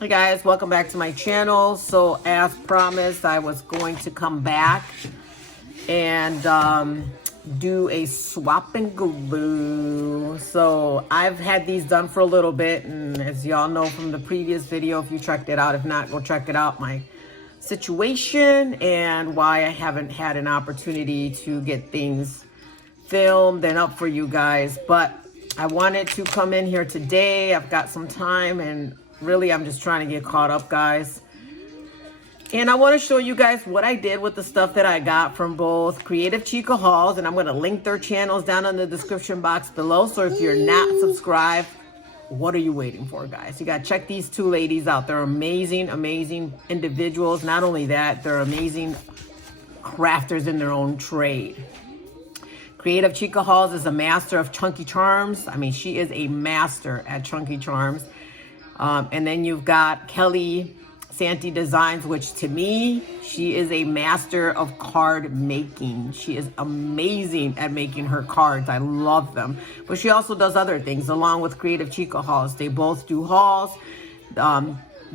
Hey guys, welcome back to my channel. So as promised, I was going to come back and do a swap and glue. So I've had these done for a little bit, and as y'all know from the previous video, if you checked it out, if not, go check it out, my situation and why I haven't had an opportunity to get things filmed and up for you guys. But I wanted to come in here today. I've got some time, and really I'm just trying to get caught up, guys. And I want to show you guys what I did with the stuff that I got from both Creative Chica hauls, and I'm going to link their channels down in the description box below. So if you're not subscribed, what are you waiting for, guys? You got to check these two ladies out. They're amazing, amazing individuals. Not only that, they're amazing crafters in their own trade. Creative Chica Hauls is a master of chunky charms. I mean, she is a master at chunky charms. And then you've got Santi Designs, which to me, she is a master of card making. She is amazing at making her cards. I love them. But she also does other things along with Creative Chica Hauls. They both do hauls.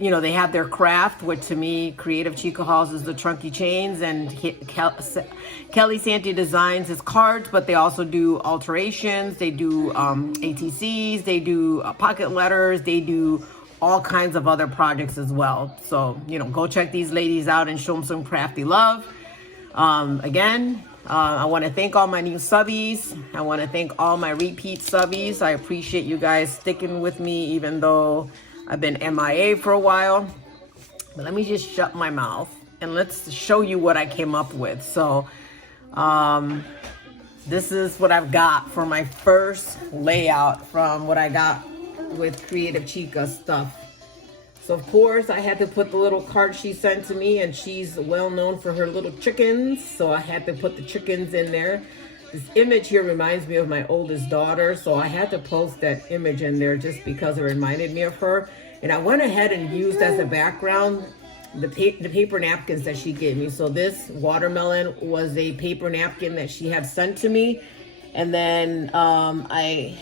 You know, they have their craft, which to me, Creative Chica Hauls is the chunky chains, and Santi Designs is cards, but they also do alterations. They do ATCs, they do pocket letters, they do all kinds of other projects as well. So, you know, go check these ladies out and show them some crafty love. Again, I want to thank all my new subbies. I want to thank all my repeat subbies. I appreciate you guys sticking with me, even though I've been MIA for a while. But let me just shut my mouth and let's show you what I came up with. So this is what I've got for my first layout from what I got with Creative Chica stuff. So of course I had to put the little card she sent to me, and she's well known for her little chickens, so I had to put the chickens in there. This image here reminds me of my oldest daughter, so I had to post that image in there just because it reminded me of her. And I went ahead and used as a background the paper napkins that she gave me. So this watermelon was a paper napkin that she had sent to me, and then I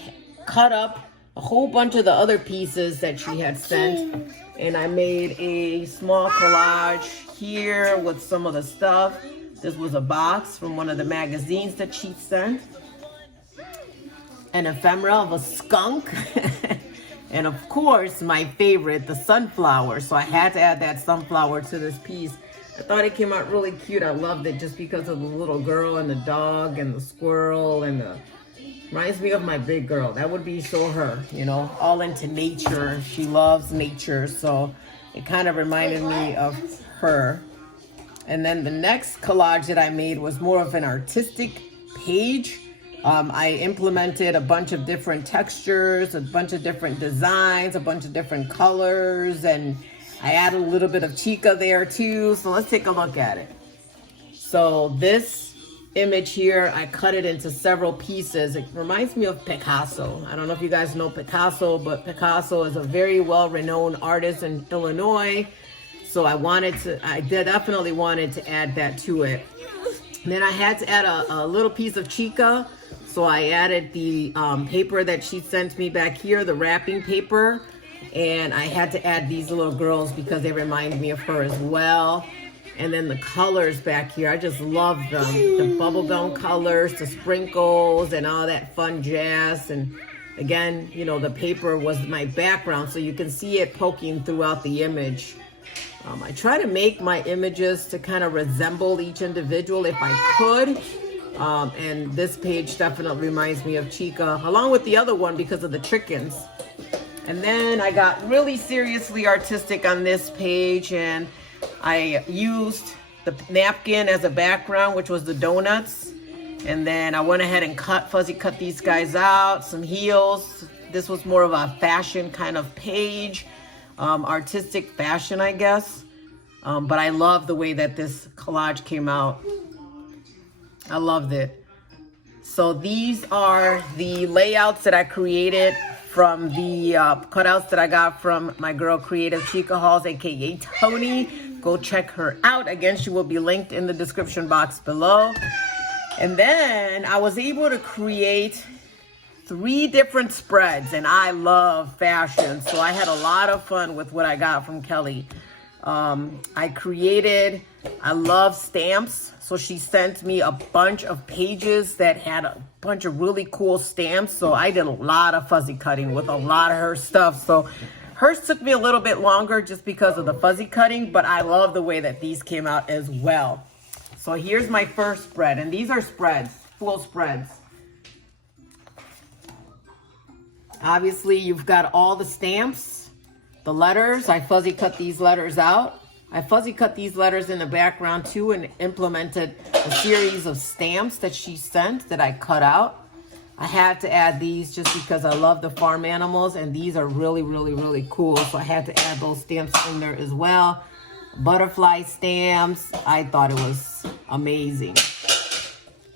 cut up a whole bunch of the other pieces that she had sent, and I made a small collage here with some of the stuff. This was a box from one of the magazines that she sent, an ephemera of a skunk, and of course my favorite, the sunflower. So I had to add that sunflower to this piece. I thought it came out really cute. I loved it just because of the little girl and the dog and the squirrel, and the reminds me of my big girl. That would be so her, you know, all into nature. She loves nature, so it kind of reminded me of her. And then the next collage that I made was more of an artistic page. I implemented a bunch of different textures, a bunch of different designs, a bunch of different colors, and I added a little bit of Chica there too. So let's take a look at it. So this image here, I cut it into several pieces. It reminds me of Picasso. I don't know if you guys know Picasso, but Picasso is a very well-renowned artist in Illinois. So I definitely wanted to add that to it. And then I had to add a little piece of Chica. So I added the paper that she sent me back here, the wrapping paper. And I had to add these little girls because they remind me of her as well. And then the colors back here, I just love them. The bubblegum colors, the sprinkles, and all that fun jazz. And again, you know, the paper was my background, so you can see it poking throughout the image. I try to make my images to kind of resemble each individual if I could. And this page definitely reminds me of Chica, along with the other one because of the chickens. And then I got really seriously artistic on this page, and I used the napkin as a background, which was the donuts. And then I went ahead and fuzzy cut these guys out, some heels. This was more of a fashion kind of page, artistic fashion, I guess. But I love the way that this collage came out. I loved it. So these are the layouts that I created from the cutouts that I got from my girl Creative Chica Hauls, aka Tony. Go check her out. Again, she will be linked in the description box below. And then I was able to create 3 different spreads, and I love fashion, so I had a lot of fun with what I got from Kelly. I love stamps, so she sent me a bunch of pages that had a bunch of really cool stamps, so I did a lot of fuzzy cutting with a lot of her stuff. So hers took me a little bit longer just because of the fuzzy cutting, but I love the way that these came out as well. So here's my first spread, and these are spreads, full spreads. Obviously, you've got all the stamps, the letters. I fuzzy cut these letters out. I fuzzy cut these letters in the background too and implemented a series of stamps that she sent that I cut out. I had to add these just because I love the farm animals, and these are really, really, really cool. So I had to add those stamps in there as well. Butterfly stamps. I thought it was amazing.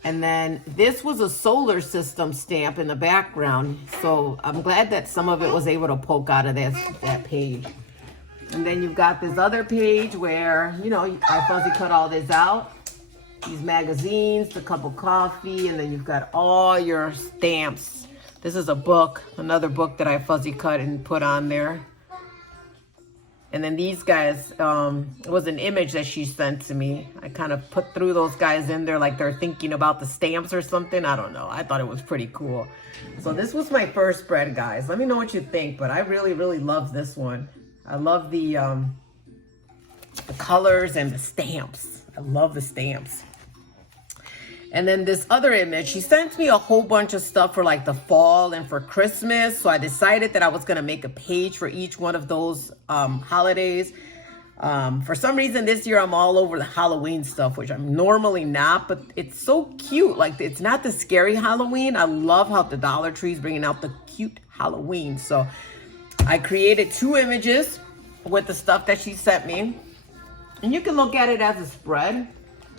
And then this was a solar system stamp in the background. So I'm glad that some of it was able to poke out of that page. And then you've got this other page where, you know, I fuzzy cut all this out. These magazines, the cup of coffee, and then you've got all your stamps. This is a book, another book that I fuzzy cut and put on there. And then these guys, it was an image that she sent to me. I kind of put through those guys in there like they're thinking about the stamps or something. I don't know. I thought it was pretty cool. So this was my first spread, guys. Let me know what you think, but I really, really love this one. I love the colors and the stamps. I love the stamps. And then this other image, she sent me a whole bunch of stuff for like the fall and for Christmas. So I decided that I was going to make a page for each one of those holidays. For some reason this year I'm all over the Halloween stuff, which I'm normally not, but it's so cute. Like, it's not the scary Halloween. I love how the Dollar Tree is bringing out the cute Halloween. So I created 2 images with the stuff that she sent me. And you can look at it as a spread.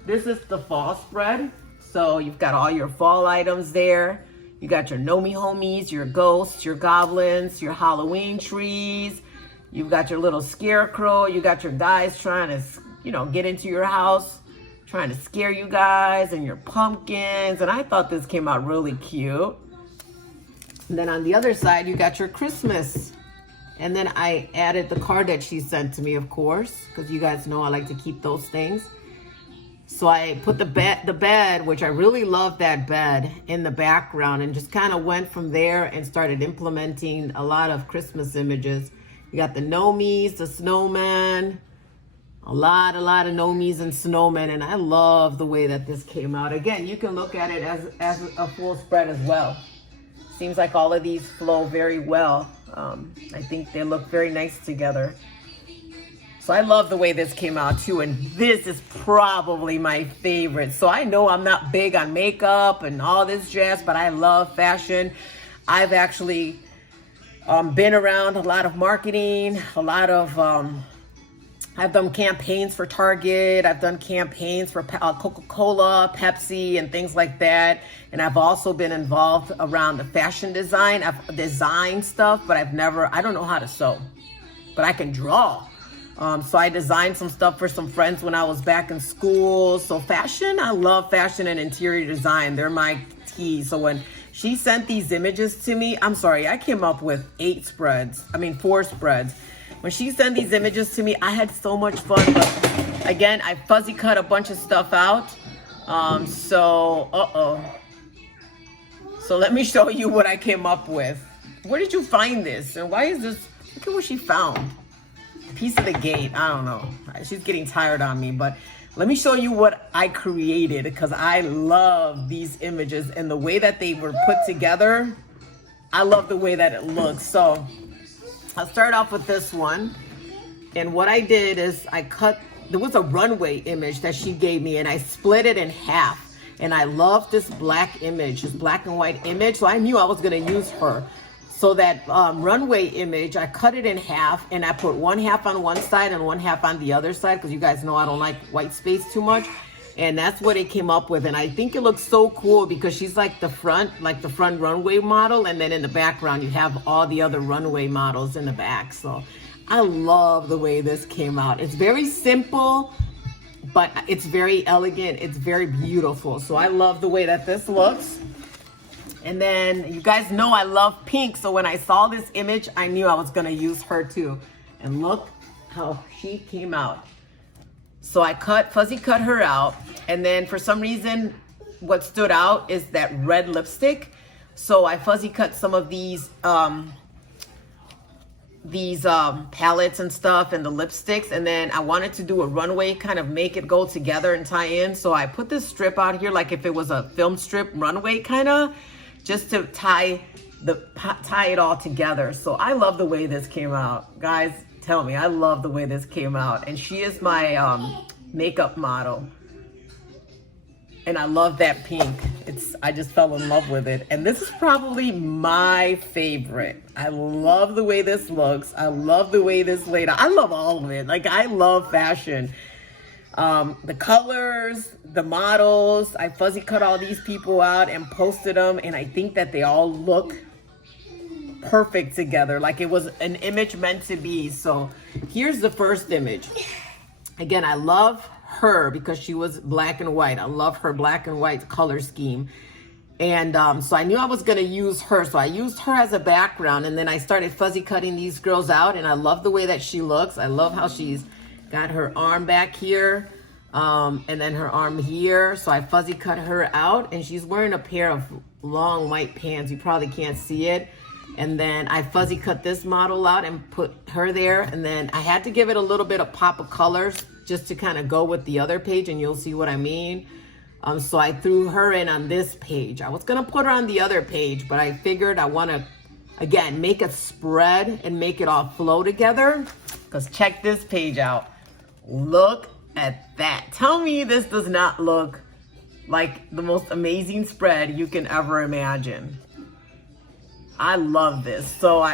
This is the fall spread. So you've got all your fall items there. You got your Know Me Homies, your ghosts, your goblins, your Halloween trees. You've got your little scarecrow. You got your guys trying to, you know, get into your house, trying to scare you guys, and your pumpkins. And I thought this came out really cute. And then on the other side, you got your Christmas. And then I added the card that she sent to me, of course, because you guys know I like to keep those things. So I put the bed, which I really love that bed, in the background, and just kind of went from there and started implementing a lot of Christmas images. You got the Know-Me's, the snowman, a lot of Know-Me's and snowmen, and I love the way that this came out. Again, you can look at it as a full spread as well. Seems like all of these flow very well. I think they look very nice together. So I love the way this came out too, and this is probably my favorite. So I know I'm not big on makeup and all this jazz, but I love fashion. I've actually been around a lot of marketing, a lot of, I've done campaigns for Target. I've done campaigns for Coca-Cola, Pepsi, and things like that. And I've also been involved around the fashion design. I've designed stuff, but I don't know how to sew, but I can draw. So I designed some stuff for some friends when I was back in school. So fashion, I love fashion and interior design. They're my tea. So when she sent these images to me, I'm sorry, I came up with 4 spreads. When she sent these images to me, I had so much fun. But again, I fuzzy cut a bunch of stuff out. So let me show you what I came up with. Where did you find this? And why is this? Look at what she found. Piece of the gate. I don't know. She's getting tired on me, but let me show you what I created, because I love these images and the way that they were put together. I love the way that it looks. So I'll start off with this one. And what I did is there was a runway image that she gave me, and I split it in half. And I love this black image, this black and white image. So I knew I was going to use her. So that runway image, I cut it in half, and I put one half on one side and one half on the other side, because you guys know I don't like white space too much. And that's what it came up with. And I think it looks so cool because she's like the front runway model. And then in the background, you have all the other runway models in the back. So I love the way this came out. It's very simple, but it's very elegant. It's very beautiful. So I love the way that this looks. And then you guys know I love pink. So when I saw this image, I knew I was gonna use her too. And look how she came out. So I fuzzy cut her out. And then for some reason, what stood out is that red lipstick. So I fuzzy cut some of these palettes and stuff and the lipsticks, and then I wanted to do a runway, kind of make it go together and tie in. So I put this strip out here like if it was a film strip runway, kind of just to tie it all together. So I love the way this came out, guys. Tell me, I love the way this came out. And she is my makeup model, and I love that pink. I just fell in love with it. And this is probably my favorite. I love the way this looks. I love the way this laid out. I love all of it. Like, I love fashion. The colors, the models. I fuzzy cut all these people out and posted them. And I think that they all look perfect together. Like it was an image meant to be. So here's the first image. Again, I love her because she was black and white. I love her black and white color scheme. And so I knew I was gonna use her. So I used her as a background, and then I started fuzzy cutting these girls out, and I love the way that she looks. I love how she's got her arm back here, and then her arm here. So I fuzzy cut her out, and she's wearing a pair of long white pants. You probably can't see it. And then I fuzzy cut this model out and put her there. And then I had to give it a little bit of pop of colors just to kind of go with the other page, and you'll see what I mean. So I threw her in on this page. I was gonna put her on the other page, but I figured I wanna, again, make a spread and make it all flow together. Because check this page out. Look at that. Tell me this does not look like the most amazing spread you can ever imagine. I love this. So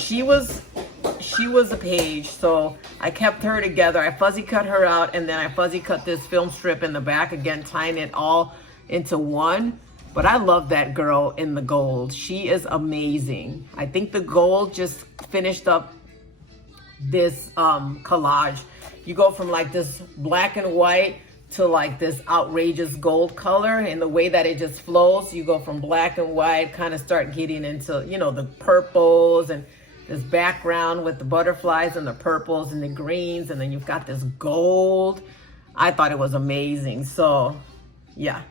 she was a page, so I kept her together. I fuzzy cut her out, and then I fuzzy cut this film strip in the back, again tying it all into one. But I love that girl in the gold. She is amazing. I think the gold just finished up this collage. You go from like this black and white to like this outrageous gold color, and the way that it just flows, you go from black and white, kind of start getting into the purples and this background with the butterflies and the purples and the greens, and then you've got this gold. I thought it was amazing. So yeah,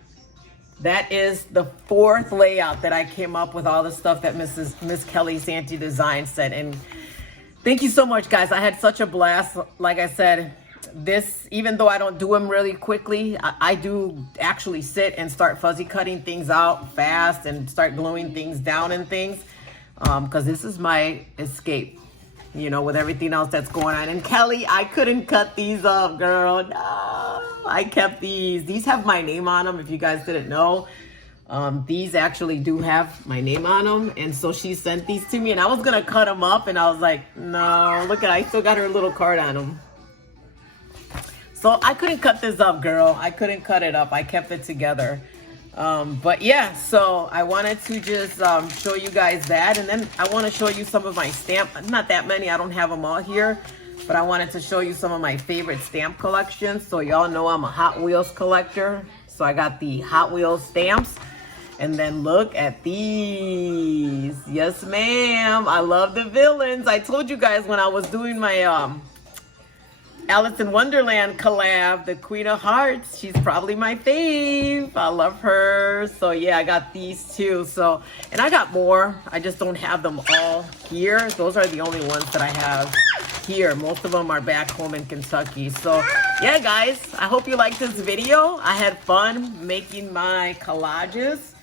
that is the fourth layout that I came up with, all the stuff that Miss Kelly Santi Design said. And thank you so much, guys. I had such a blast. Like I said, this, even though I don't do them really quickly, I do actually sit and start fuzzy cutting things out fast and start gluing things down and things, because this is my escape, with everything else that's going on. And Kelly, I couldn't cut these up, girl. No, I kept these. These have my name on them, if you guys didn't know. These actually do have my name on them, and so she sent these to me, and I was gonna cut them up, and I was like, no, look at, I still got her little card on them. So I couldn't cut this up, girl. I couldn't cut it up. I kept it together. But yeah, so I wanted to just show you guys that. And then I want to show you some of my stamp. Not that many. I don't have them all here. But I wanted to show you some of my favorite stamp collections. So y'all know I'm a Hot Wheels collector. So I got the Hot Wheels stamps. And then look at these. Yes, ma'am. I love the villains. I told you guys when I was doing my Alice in Wonderland collab, the Queen of Hearts. She's probably my fave. I love her. So yeah, I got these too. So, and I got more. I just don't have them all here. Those are the only ones that I have here. Most of them are back home in Kentucky. So yeah, guys, I hope you liked this video. I had fun making my collages.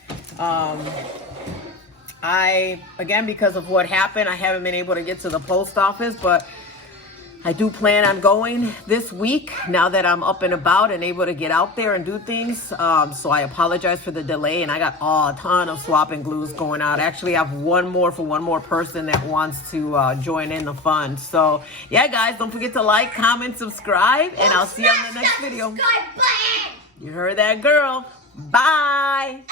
Again, because of what happened, I haven't been able to get to the post office, but I do plan on going this week now that I'm up and about and able to get out there and do things. So I apologize for the delay, and I got a ton of swap and glues going out. Actually, I have one more for one more person that wants to join in the fun. So yeah, guys, don't forget to like, comment, subscribe, and I'll see you on the next video. You heard that, girl. Bye.